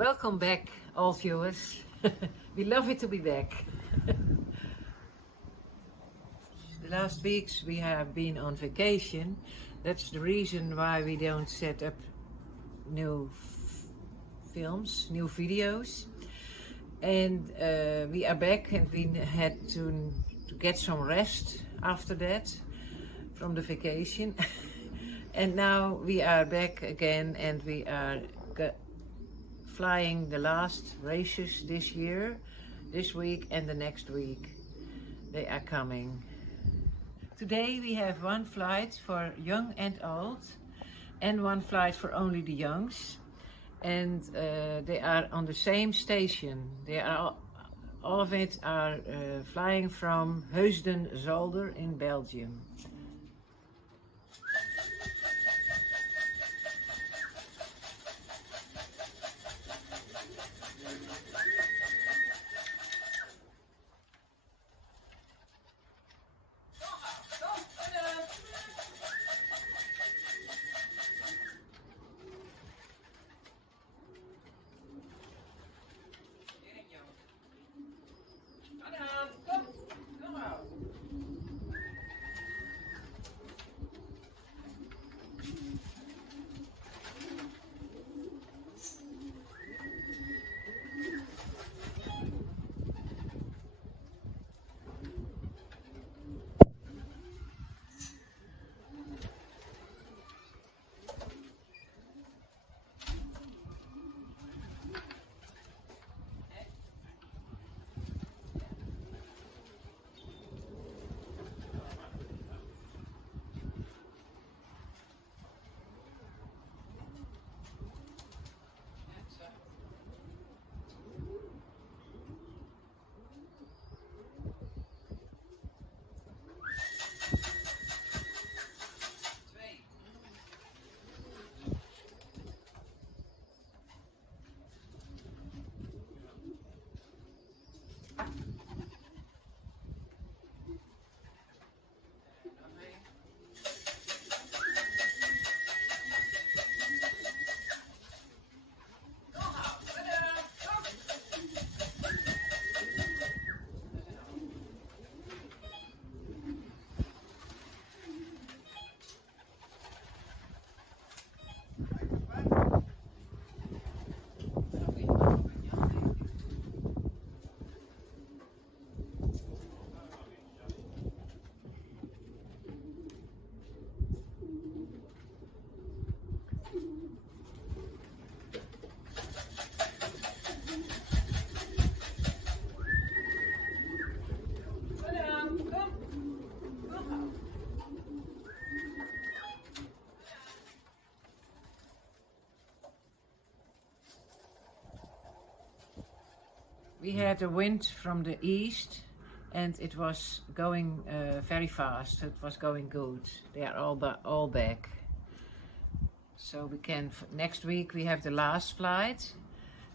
Welcome back, all viewers. We love it to be back. The last weeks we have been on vacation. That's the reason why we don't set up new films, new videos. And we are back, and we had to get some rest after that from the vacation. And now we are back again, and we are flying the last races this year, this week and the next week. They are coming. Today we have one flight for young and old, and one flight for only the youngs. And they are on the same station. They are all of it are flying from Heusden-Zolder in Belgium. We had a wind from the east, and it was going very fast. It was going good. They are all back. So we can, next week we have the last flight,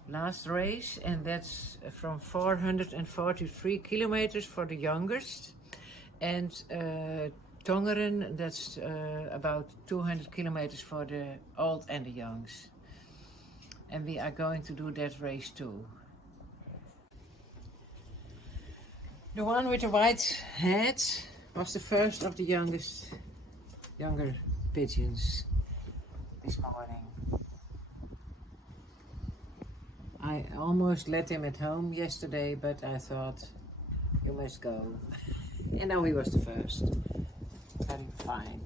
last race, and that's from 443 kilometers for the youngest. And Tongeren, that's about 200 kilometers for the old and the youngs. And we are going to do that race too. The one with the white head was the first of the younger pigeons this morning. I almost let him at home yesterday, but I thought, you must go. And now he was the first. Very fine.